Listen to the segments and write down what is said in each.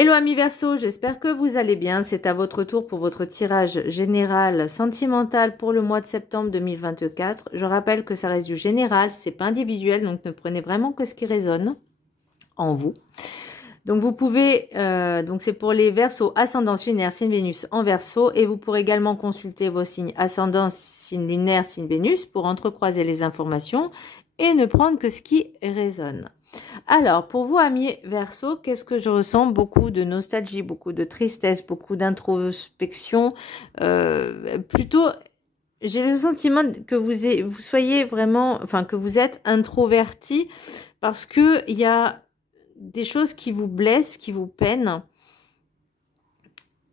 Hello amis Verseau, j'espère que vous allez bien. C'est à votre tour pour votre tirage général sentimental pour le mois de septembre 2024. Je rappelle que ça reste du général, c'est pas individuel, donc ne prenez vraiment que ce qui résonne en vous. Donc vous pouvez, donc c'est pour les Verseaux ascendant lunaire, signe Vénus en Verseau, et vous pourrez également consulter vos signes ascendant, signe lunaire, signe Vénus pour entrecroiser les informations et ne prendre que ce qui résonne. Alors, pour vous, amis Verseau, qu'est-ce que je ressens? Beaucoup de nostalgie, beaucoup de tristesse, beaucoup d'introspection. Plutôt, j'ai le sentiment que vous soyez vraiment, enfin, que vous êtes introverti parce que il y a des choses qui vous blessent, qui vous peinent.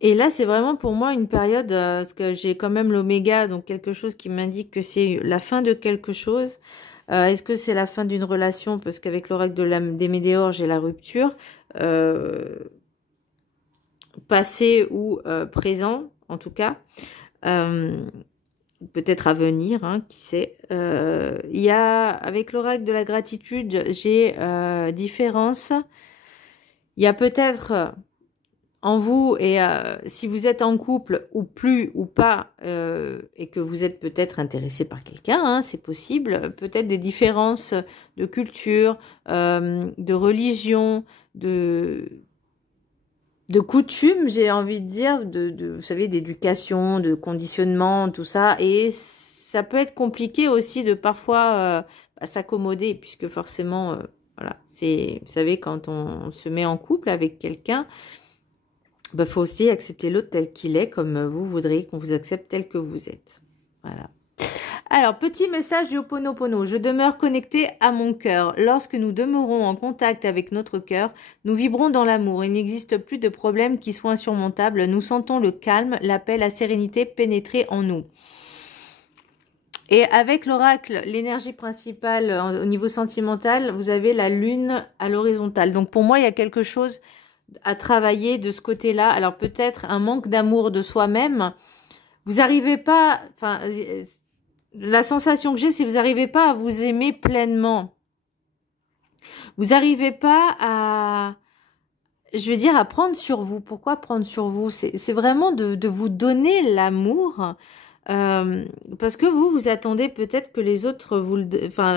Et là, c'est vraiment pour moi une période, parce que j'ai quand même l'oméga, donc quelque chose qui m'indique que c'est la fin de quelque chose. Est-ce que c'est la fin d'une relation? Parce qu'avec l'oracle des Médéors, j'ai la rupture. Passé ou présent, en tout cas. Peut-être à venir, hein, qui sait. Il y a, avec l'oracle de la gratitude, j'ai différence. Il y a peut-être en vous, et si vous êtes en couple ou plus ou pas, et que vous êtes peut-être intéressé par quelqu'un, hein, c'est possible, peut-être des différences de culture, de religion, de coutumes, j'ai envie de dire, vous savez, d'éducation, de conditionnement, tout ça, et ça peut être compliqué aussi de parfois s'accommoder, puisque forcément, voilà, c'est, vous savez, quand on se met en couple avec quelqu'un, il faut aussi accepter l'autre tel qu'il est, comme vous voudriez qu'on vous accepte tel que vous êtes. Voilà. Alors, petit message du Ho'oponopono. Je demeure connecté à mon cœur. Lorsque nous demeurons en contact avec notre cœur, nous vibrons dans l'amour. Il n'existe plus de problème qui soit insurmontable. Nous sentons le calme, la paix, la sérénité pénétrer en nous. Et avec l'oracle, l'énergie principale au niveau sentimental, vous avez la lune à l'horizontale. Donc, pour moi, il y a quelque chose à travailler de ce côté-là. Alors peut-être un manque d'amour de soi-même. Vous n'arrivez pas, enfin, la sensation que j'ai, c'est que vous n'arrivez pas à vous aimer pleinement. Vous n'arrivez pas à, je veux dire, à prendre sur vous. Pourquoi prendre sur vous? C'est vraiment de vous donner l'amour. Parce que vous attendez peut-être que les autres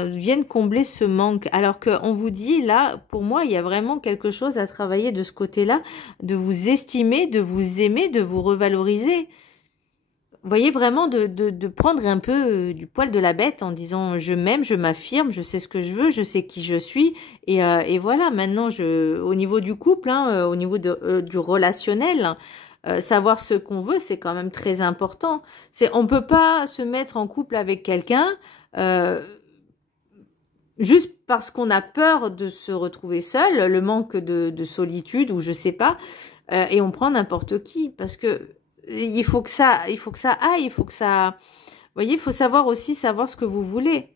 viennent combler ce manque, alors qu'on vous dit là, pour moi, il y a vraiment quelque chose à travailler de ce côté-là, de vous estimer, de vous aimer, de vous revaloriser. Vous voyez, vraiment de prendre un peu du poil de la bête en disant je m'aime, je m'affirme, je sais ce que je veux, je sais qui je suis, et voilà, maintenant, au niveau du couple, hein, au niveau du relationnel, savoir ce qu'on veut, c'est quand même très important. On peut pas se mettre en couple avec quelqu'un juste parce qu'on a peur de se retrouver seul, le manque de solitude ou je sais pas, et on prend n'importe qui parce que il faut que ça aille, il faut que ça, vous voyez, il faut savoir ce que vous voulez.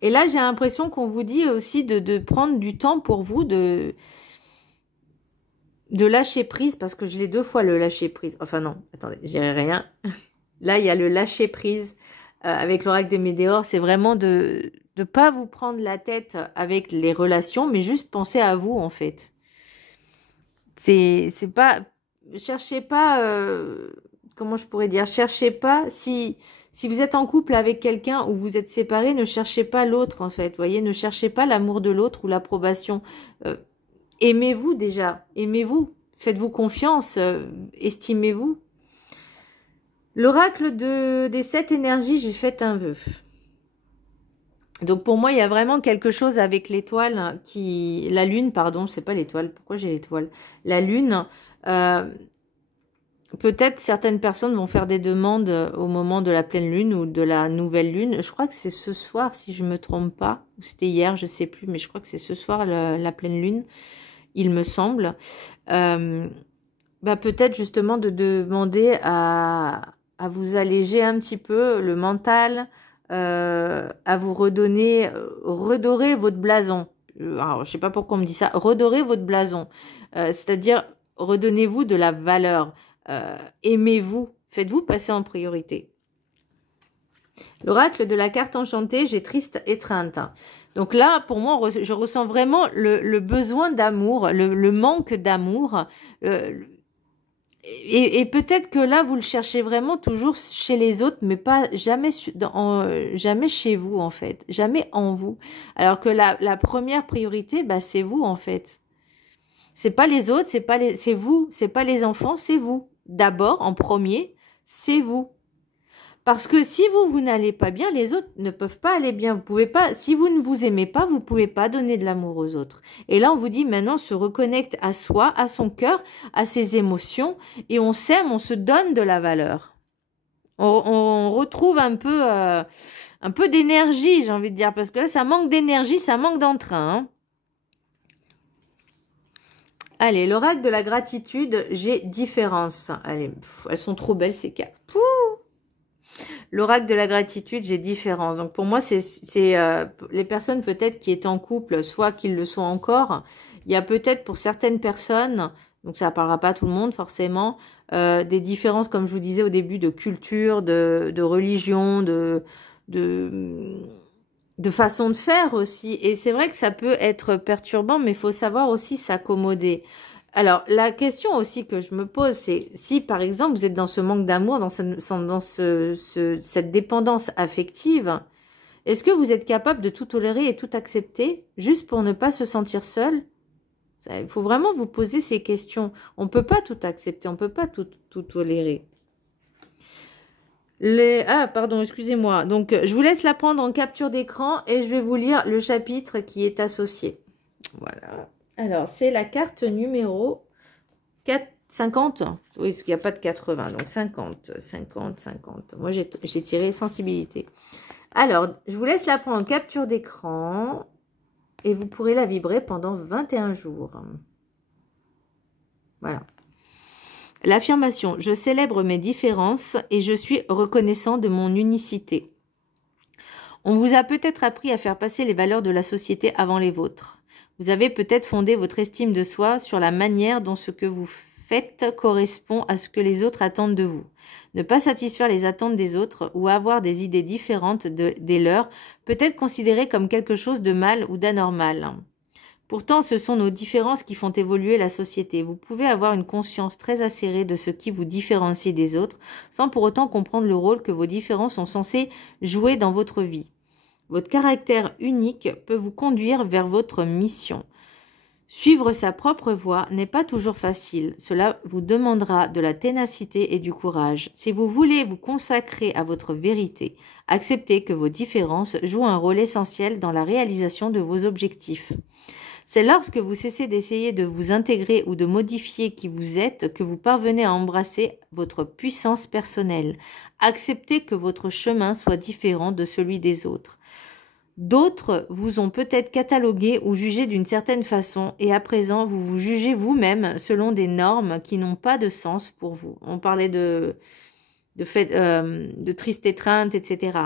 Et là, j'ai l'impression qu'on vous dit aussi de prendre du temps pour vous, de lâcher prise, parce que je l'ai 2 fois le lâcher prise. Enfin non, attendez, j'irai rien. Là, il y a le lâcher prise avec l'oracle des Médéors. C'est vraiment de ne pas vous prendre la tête avec les relations, mais juste penser à vous, en fait. C'est pas... Cherchez pas... comment je pourrais dire? Cherchez pas... Si vous êtes en couple avec quelqu'un ou vous êtes séparés, ne cherchez pas l'autre, en fait. Vous voyez, ne cherchez pas l'amour de l'autre ou l'approbation. Aimez-vous déjà, aimez-vous, faites-vous confiance, estimez-vous. L'oracle des 7 énergies, j'ai fait un vœu. Donc pour moi, il y a vraiment quelque chose avec l'étoile la lune, pardon, c'est pas l'étoile, pourquoi j'ai l'étoile? La lune, peut-être certaines personnes vont faire des demandes au moment de la pleine lune ou de la nouvelle lune. Je crois que c'est ce soir, si je me trompe pas, ou c'était hier, je sais plus, mais je crois que c'est ce soir la pleine lune. Il me semble, peut-être justement de demander à vous alléger un petit peu le mental, à vous redorer votre blason. Alors, je sais pas pourquoi on me dit ça, redorer votre blason, c'est-à-dire redonnez-vous de la valeur, aimez-vous, faites-vous passer en priorité. L'oracle de la carte enchantée, j'ai triste étreinte. Donc là, pour moi, je ressens vraiment le besoin d'amour, le manque d'amour. Et peut-être que là, vous le cherchez vraiment toujours chez les autres, mais pas jamais, jamais chez vous, en fait. Jamais en vous. Alors que la première priorité, bah, c'est vous, en fait. C'est pas les autres, c'est vous. C'est pas les enfants, c'est vous. D'abord, en premier, c'est vous. Parce que si vous n'allez pas bien, les autres ne peuvent pas aller bien. Vous pouvez pas, si vous ne vous aimez pas, vous pouvez pas donner de l'amour aux autres. Et là, on vous dit maintenant, se reconnecte à soi, à son cœur, à ses émotions, et on s'aime, on se donne de la valeur. On retrouve un peu d'énergie, j'ai envie de dire, parce que là, ça manque d'énergie, ça manque d'entrain. Hein. Allez, l'oracle de la gratitude, j'ai différence. Allez, elles sont trop belles ces cartes. L'oracle de la gratitude, j'ai différence. Donc pour moi, c'est les personnes peut-être qui étaient en couple, soit qu'ils le sont encore. Il y a peut-être pour certaines personnes, donc ça ne parlera pas à tout le monde forcément, des différences, comme je vous disais au début, de culture, de religion, de façon de faire aussi. Et c'est vrai que ça peut être perturbant, mais il faut savoir aussi s'accommoder. Alors, la question aussi que je me pose, c'est si, par exemple, vous êtes dans ce manque d'amour, dans cette dépendance affective, est-ce que vous êtes capable de tout tolérer et tout accepter, juste pour ne pas se sentir seul? Il faut vraiment vous poser ces questions. On ne peut pas tout accepter, on ne peut pas tout tolérer. Ah, pardon, excusez-moi. Donc, je vous laisse la prendre en capture d'écran et je vais vous lire le chapitre qui est associé. Voilà. Alors, c'est la carte numéro 50. Oui, parce qu'il n'y a pas de 80. Donc, 50, 50, 50. Moi, j'ai tiré sensibilité. Alors, je vous laisse la prendre en capture d'écran. Et vous pourrez la vibrer pendant 21 jours. Voilà. L'affirmation. Je célèbre mes différences et je suis reconnaissant de mon unicité. On vous a peut-être appris à faire passer les valeurs de la société avant les vôtres. Vous avez peut-être fondé votre estime de soi sur la manière dont ce que vous faites correspond à ce que les autres attendent de vous. Ne pas satisfaire les attentes des autres ou avoir des idées différentes des leurs peut être considéré comme quelque chose de mal ou d'anormal. Pourtant, ce sont nos différences qui font évoluer la société. Vous pouvez avoir une conscience très acérée de ce qui vous différencie des autres, sans pour autant comprendre le rôle que vos différences sont censées jouer dans votre vie. Votre caractère unique peut vous conduire vers votre mission. Suivre sa propre voie n'est pas toujours facile. Cela vous demandera de la ténacité et du courage. Si vous voulez vous consacrer à votre vérité, acceptez que vos différences jouent un rôle essentiel dans la réalisation de vos objectifs. C'est lorsque vous cessez d'essayer de vous intégrer ou de modifier qui vous êtes que vous parvenez à embrasser votre puissance personnelle. Acceptez que votre chemin soit différent de celui des autres. D'autres vous ont peut-être catalogué ou jugé d'une certaine façon et à présent vous vous jugez vous-même selon des normes qui n'ont pas de sens pour vous. On parlait de triste étreinte, etc.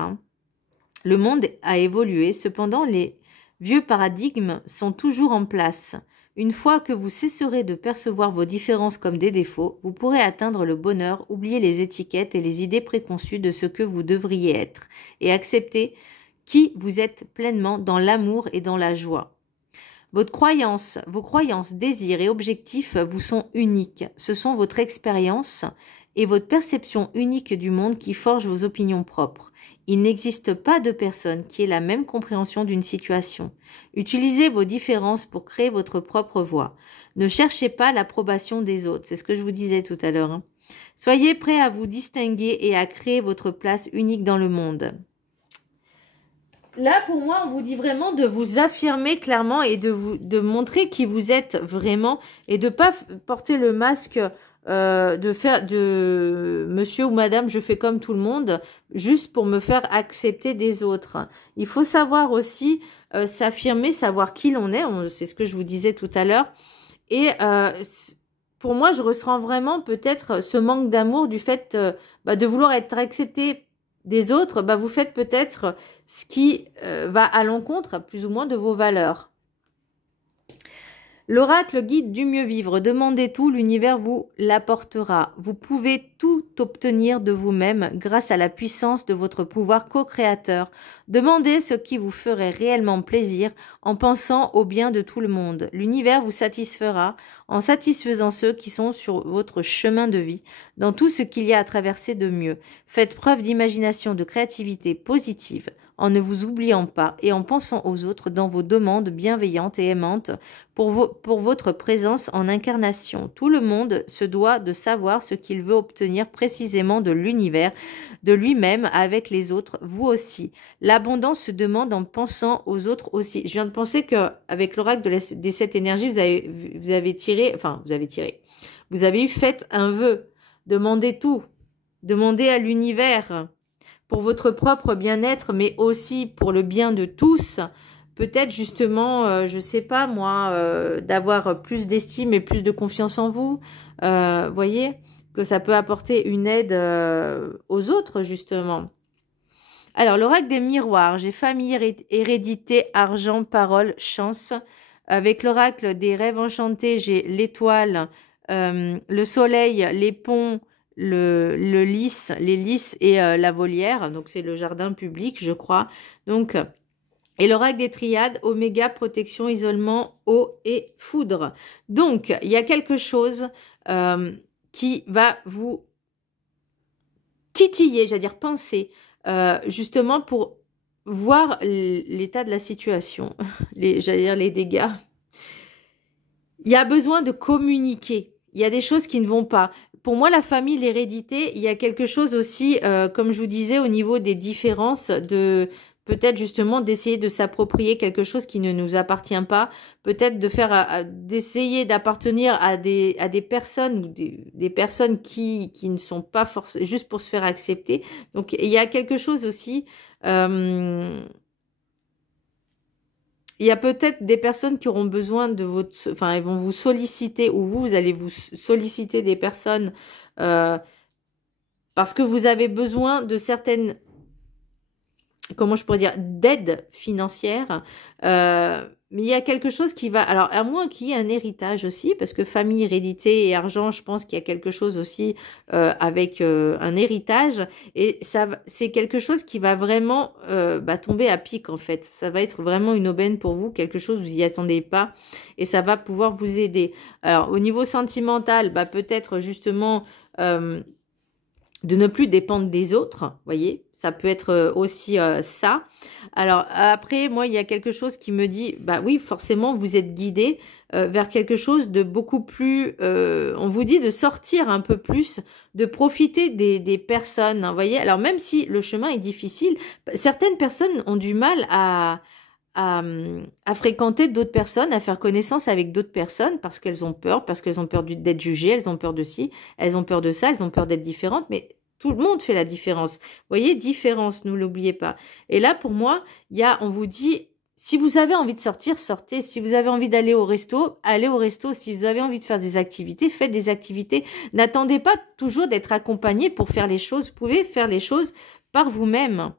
Le monde a évolué, cependant les vieux paradigmes sont toujours en place. Une fois que vous cesserez de percevoir vos différences comme des défauts, vous pourrez atteindre le bonheur, oublier les étiquettes et les idées préconçues de ce que vous devriez être et accepter qui vous êtes pleinement dans l'amour et dans la joie. Vos croyances, désirs et objectifs vous sont uniques. Ce sont votre expérience et votre perception unique du monde qui forgent vos opinions propres. Il n'existe pas de personne qui ait la même compréhension d'une situation. Utilisez vos différences pour créer votre propre voie. Ne cherchez pas l'approbation des autres. C'est ce que je vous disais tout à l'heure. Soyez prêts à vous distinguer et à créer votre place unique dans le monde. Là, pour moi, on vous dit vraiment de vous affirmer clairement et de montrer qui vous êtes vraiment et de pas porter le masque de monsieur ou madame, je fais comme tout le monde, juste pour me faire accepter des autres. Il faut savoir aussi s'affirmer, savoir qui l'on est, c'est ce que je vous disais tout à l'heure. Et pour moi, je ressens vraiment peut-être ce manque d'amour du fait de vouloir être accepté des autres, vous faites peut-être ce qui va à l'encontre plus ou moins de vos valeurs. L'oracle guide du mieux vivre. Demandez tout, l'univers vous l'apportera. Vous pouvez tout obtenir de vous-même grâce à la puissance de votre pouvoir co-créateur. Demandez ce qui vous ferait réellement plaisir en pensant au bien de tout le monde. L'univers vous satisfera en satisfaisant ceux qui sont sur votre chemin de vie, dans tout ce qu'il y a à traverser de mieux. Faites preuve d'imagination, de créativité positive, en ne vous oubliant pas et en pensant aux autres dans vos demandes bienveillantes et aimantes pour votre présence en incarnation. Tout le monde se doit de savoir ce qu'il veut obtenir précisément de l'univers, de lui-même, avec les autres, vous aussi. L'abondance se demande en pensant aux autres aussi. Je viens de penser qu'avec l'oracle des 7 énergies, vous avez eu fait un vœu. Demandez tout. Demandez à l'univers pour votre propre bien-être, mais aussi pour le bien de tous. Peut-être justement, je sais pas moi, d'avoir plus d'estime et plus de confiance en vous. Voyez que ça peut apporter une aide aux autres justement. Alors, l'oracle des miroirs, j'ai famille, hérédité, argent, parole, chance. Avec l'oracle des rêves enchantés, j'ai l'étoile, le soleil, les ponts, le lys, les lys et la volière. Donc, c'est le jardin public, je crois. Donc, et l'oracle des triades, oméga, protection, isolement, eau et foudre. Donc, il y a quelque chose qui va vous titiller, j'allais dire penser, justement pour voir l'état de la situation, j'allais dire les dégâts. Il y a besoin de communiquer. Il y a des choses qui ne vont pas. Pour moi, la famille, l'hérédité, il y a quelque chose aussi, comme je vous disais, au niveau des différences, de peut-être justement d'essayer de s'approprier quelque chose qui ne nous appartient pas, peut-être de faire, d'essayer d'appartenir à des personnes ou des personnes qui ne sont pas forcément juste pour se faire accepter. Donc il y a quelque chose aussi. Il y a peut-être des personnes qui auront besoin de votre... Enfin, elles vont vous solliciter ou vous allez vous solliciter des personnes parce que vous avez besoin de certaines... Comment je pourrais dire? D'aide financière. Mais il y a quelque chose qui va... Alors, à moins qu'il y ait un héritage aussi, parce que famille, hérédité et argent, je pense qu'il y a quelque chose aussi avec un héritage. Et ça, c'est quelque chose qui va vraiment tomber à pic, en fait. Ça va être vraiment une aubaine pour vous, quelque chose, vous n'y attendez pas. Et ça va pouvoir vous aider. Alors, au niveau sentimental, peut-être justement... de ne plus dépendre des autres, voyez, ça peut être aussi ça. Alors après, moi, il y a quelque chose qui me dit, oui, forcément, vous êtes guidé vers quelque chose de beaucoup plus, on vous dit de sortir un peu plus, de profiter des personnes, hein, voyez. Alors même si le chemin est difficile, certaines personnes ont du mal à fréquenter d'autres personnes, à faire connaissance avec d'autres personnes parce qu'elles ont peur d'être jugées, elles ont peur de ci, elles ont peur de ça, elles ont peur d'être différentes, mais tout le monde fait la différence. Vous voyez, différence, ne l'oubliez pas. Et là, pour moi, on vous dit, si vous avez envie de sortir, sortez. Si vous avez envie d'aller au resto, allez au resto. Si vous avez envie de faire des activités, faites des activités. N'attendez pas toujours d'être accompagné pour faire les choses. Vous pouvez faire les choses par vous-même.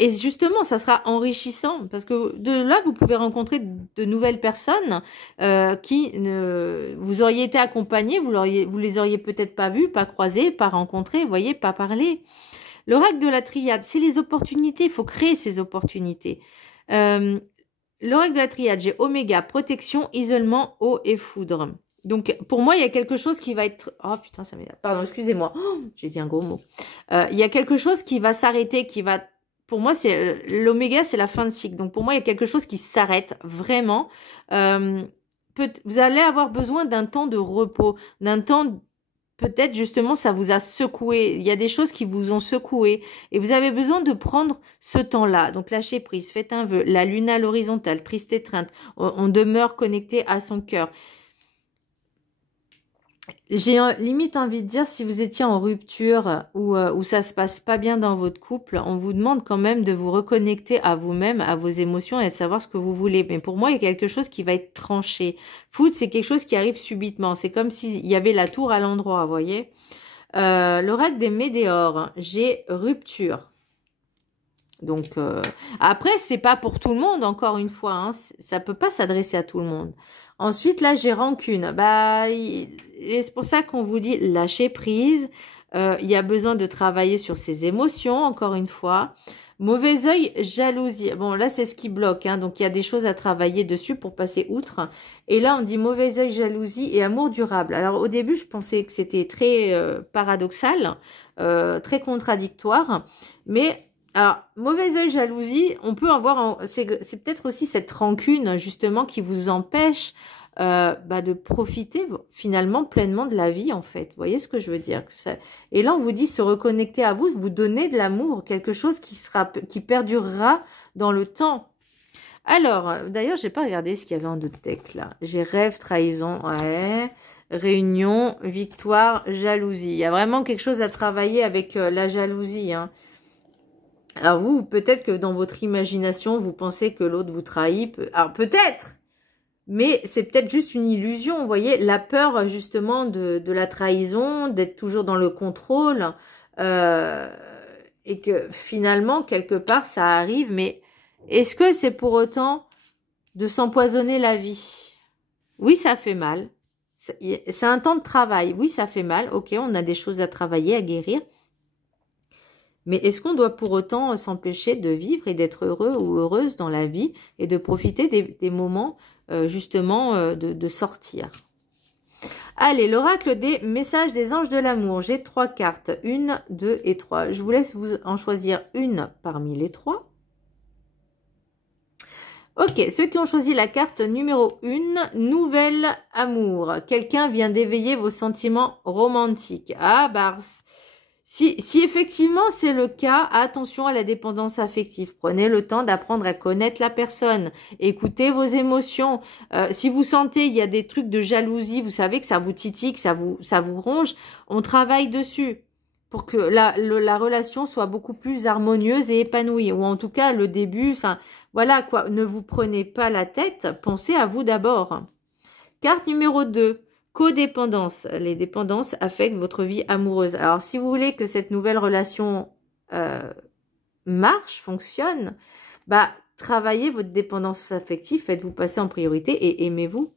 Et justement, ça sera enrichissant parce que de là, vous pouvez rencontrer de nouvelles personnes qui vous auriez été accompagnés, vous les auriez peut-être pas vus, pas croisés, pas rencontrés, vous voyez, pas parlé. L'oracle de la triade, c'est les opportunités, il faut créer ces opportunités. L'oracle de la triade, j'ai oméga, protection, isolement, eau et foudre. Donc, pour moi, il y a quelque chose qui va être... Oh, putain, ça m'énerve. Pardon, excusez-moi. Oh, j'ai dit un gros mot. Il y a quelque chose qui va s'arrêter, qui va... Pour moi, c'est l'oméga, c'est la fin de cycle. Donc, pour moi, il y a quelque chose qui s'arrête vraiment. Vous allez avoir besoin d'un temps de repos, d'un temps... Peut-être, justement, ça vous a secoué. Il y a des choses qui vous ont secoué. Et vous avez besoin de prendre ce temps-là. Donc, lâchez prise, faites un vœu. La lune à l'horizontale, triste étreinte. On demeure connecté à son cœur. J'ai limite envie de dire, si vous étiez en rupture ou ça se passe pas bien dans votre couple, on vous demande quand même de vous reconnecter à vous-même, à vos émotions et de savoir ce que vous voulez. Mais pour moi, il y a quelque chose qui va être tranché. Foot, c'est quelque chose qui arrive subitement. C'est comme s'il y avait la tour à l'endroit, vous voyez. L'oracle des météores, j'ai rupture. Donc, après, c'est pas pour tout le monde, encore une fois. Hein, ça peut pas s'adresser à tout le monde. Ensuite, là, j'ai rancune. Bah, c'est pour ça qu'on vous dit lâcher prise. Il y a besoin de travailler sur ses émotions, encore une fois. Mauvais œil, jalousie. Bon, là, c'est ce qui bloque. Hein, donc, il y a des choses à travailler dessus pour passer outre. Et là, on dit mauvais œil, jalousie et amour durable. Alors, au début, je pensais que c'était très paradoxal, très contradictoire. Mais... alors, mauvais œil, jalousie, on peut avoir, c'est peut-être aussi cette rancune justement qui vous empêche de profiter finalement pleinement de la vie en fait. Vous voyez ce que je veux dire? Et là, on vous dit se reconnecter à vous, vous donner de l'amour, quelque chose qui perdurera dans le temps. Alors, d'ailleurs, j'ai pas regardé ce qu'il y avait en d'autres decks là. J'ai rêve, trahison, ouais, réunion, victoire, jalousie. Il y a vraiment quelque chose à travailler avec la jalousie, hein. Alors vous, peut-être que dans votre imagination, vous pensez que l'autre vous trahit. Alors peut-être, mais c'est peut-être juste une illusion. Vous voyez, la peur justement de la trahison, d'être toujours dans le contrôle. Et que finalement, quelque part, ça arrive. Mais est-ce que c'est pour autant de s'empoisonner la vie? Oui, ça fait mal. C'est un temps de travail. Oui, ça fait mal. Ok, on a des choses à travailler, à guérir. Mais est-ce qu'on doit pour autant s'empêcher de vivre et d'être heureux ou heureuse dans la vie et de profiter des moments justement de sortir? Allez, l'oracle des messages des anges de l'amour. J'ai 3 cartes, 1, 2 et 3. Je vous laisse vous en choisir une parmi les 3. Ok, ceux qui ont choisi la carte numéro 1, nouvel amour. Quelqu'un vient d'éveiller vos sentiments romantiques. Ah, bah... Si effectivement c'est le cas, attention à la dépendance affective. Prenez le temps d'apprendre à connaître la personne. Écoutez vos émotions. Si vous sentez il y a des trucs de jalousie, vous savez que ça vous titille, que ça vous ronge, on travaille dessus pour que la relation soit beaucoup plus harmonieuse et épanouie. Ou en tout cas, le début, ça, voilà quoi, ne vous prenez pas la tête, pensez à vous d'abord. Carte numéro 2. Codépendance. Les dépendances affectent votre vie amoureuse. Alors, si vous voulez que cette nouvelle relation marche, fonctionne, travaillez votre dépendance affective, faites-vous passer en priorité et aimez-vous.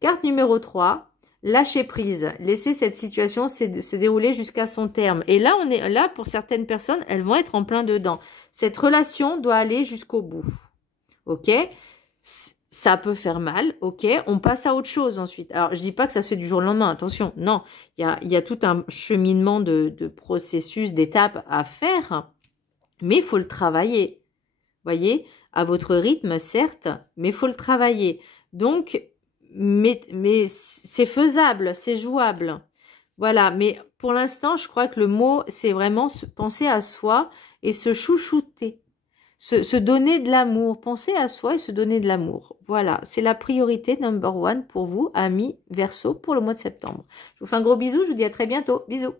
Carte numéro 3, lâcher prise. Laissez cette situation se dérouler jusqu'à son terme. Et là, on est là pour certaines personnes, elles vont être en plein dedans. Cette relation doit aller jusqu'au bout. Ok ? Ça peut faire mal, ok, on passe à autre chose ensuite. Alors, je dis pas que ça se fait du jour au lendemain, attention, non. Il y a tout un cheminement de processus, d'étapes à faire, mais il faut le travailler. Voyez, à votre rythme, certes, mais il faut le travailler. Donc, mais c'est faisable, c'est jouable. Voilà, mais pour l'instant, je crois que le mot, c'est vraiment penser à soi et se chouchouter. Se donner de l'amour, penser à soi et se donner de l'amour. Voilà, c'est la priorité number 1 pour vous, amis Verseau, pour le mois de septembre. Je vous fais un gros bisou, je vous dis à très bientôt. Bisous.